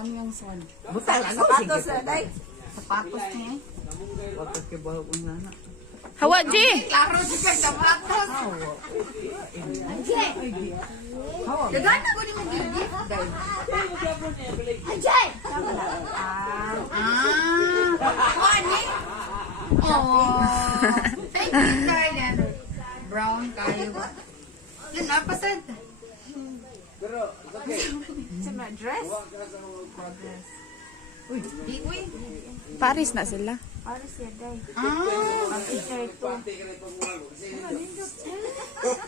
Ano yung son? Butal ano? Sapatos Sige. na, day. Sapatos niya eh. Bakit ka ba kung nana? Hawa, G! Klaro siya kang sapatos. Ajay! Dagana ko ni mo gift, day. Ajay! Kuan eh? Oh. Thank you, Carla. Brown kayo ba? Yun, napasad. Sa mga dress? Uy, di uy. Paris na sila. Para siya, day. T-shirt to.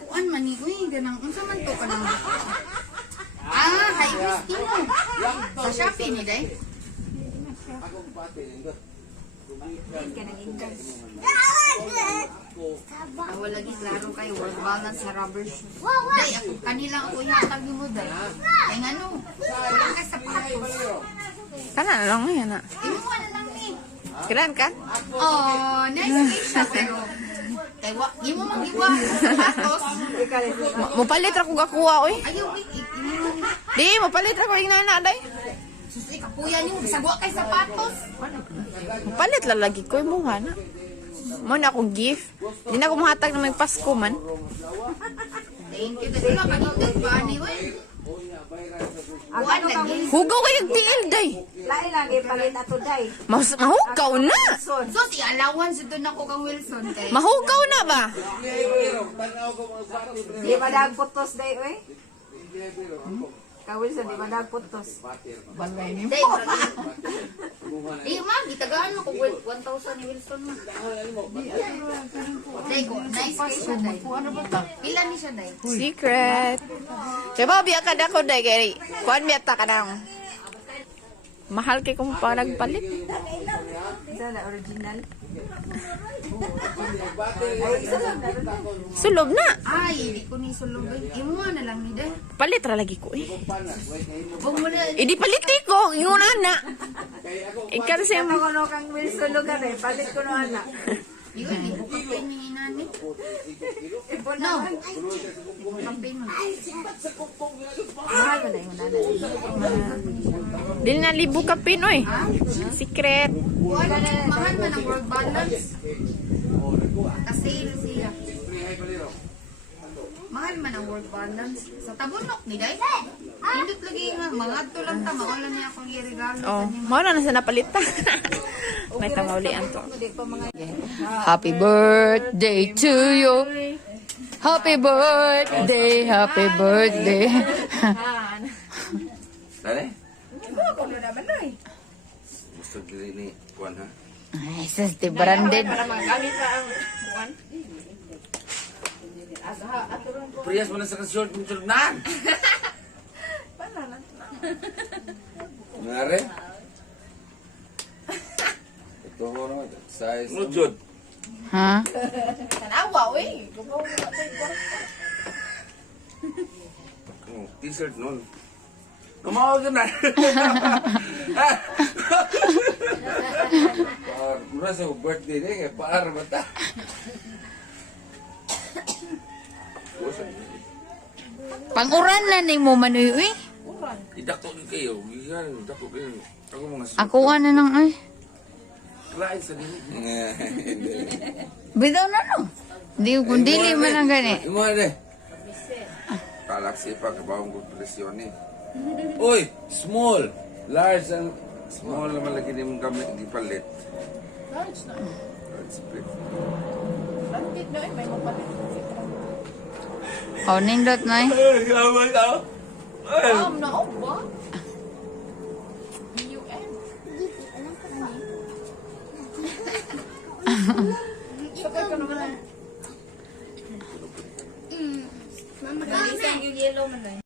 Kuan man ni uy, ganang unsa man to kanang. High waist mo. Sa Shopee ni day. Wala lagi klaro kayo, work balance sa rubber shoes. Day, ako kanilang ako ihatag mo day. Kaya nga no, wala ka sapatos. Kana na lang yan na. Inuwa na lang ni. Kailan ka? Oh, nice siya pero kay wa, di mo mag-iwa sapatos. Mupalit ra ko gakuha, oy. Ayaw, inuwa. Di, mupalit ra ko inana, day. Susi, kapuya niyo, sagwa kay sapatos. Mupalit la lagi ko, imuha na. Mo na akong gift. Di na ko mahatag na may Pasko man. Thank you. Dali lang, kanito ba ni Wen? Kuan lagi. Hugaw kayong tiil, day. Lain lagi palit ato day. Mahugaw na. So, si allowance doon ako kang Wilson kay. Mahugaw na ba? Di ba nagputos day oy? Kawil sa di ba nagputos? Balay ni mo. Day, di ma, gitagaan mo ko 1,000 ni Wilson ma. Day ko, nice kay siya day. Ano ba ta? Pila ni siya day? Secret. Diba, biya ka na ko, day. Kaya, kuhan biya ta ka na. Mahal kay kung pa nagpalit. Isa na original. Sulob na. Ay, di ko ni sulog. Imo na lang ni day. Palit ra lagi ko, eh. Huwag mo na. Di paliti ko. Yung na. Ikaw siya Ito ko no kang Wilson lugar eh. Palit ko no anak. Yun, ibukapin ni inani. No. Ibukapin mo. Mahal mo na yung nanay. Dili na libo ka Pinoy. Secret. Wala na, mahal man ang work balance. Kasi siya. Mahal man ang work balance. Sa tabunok ni Day. Hindot lagi nga, mga ato lang ta, mawala niya akong i-regalo Oh, sa niya. mao na sa napalita. May tamaulian to. Hindi pa mga Happy birthday to you. Happy birthday, happy birthday. Dali? ako na naman oy. Gusto dili ni Juan ha? Ay, sus, di branded. Para magalit pa ang buwan. Priyas mo na sa kasyon kung tulog Ngare? Ito ko naman. Size. Ano Jod? Ha? Tanawa oy. T-shirt nun. Kumawag ka na. Mura sa birthday na kaya paar ba ta? Panguran na ni mo manuy, uy. Idako ni kayo. Idako kayo. Ako mga suit. Ako na nang ay. Lain sa dili. Bitaw na no. Di ko dili man ang gani. Imo na Galaxy pa kabawang kong presyon eh. Uy! Small! Large ang... Small naman lagi ni mong gamit. Hindi palit. Large na. Large split. Landit na eh. May mapalit. Oh, nindot na eh. Ay, gawin ako! Na oh ba? UN. Sakay ka naman. Mama, isang yung yellow man na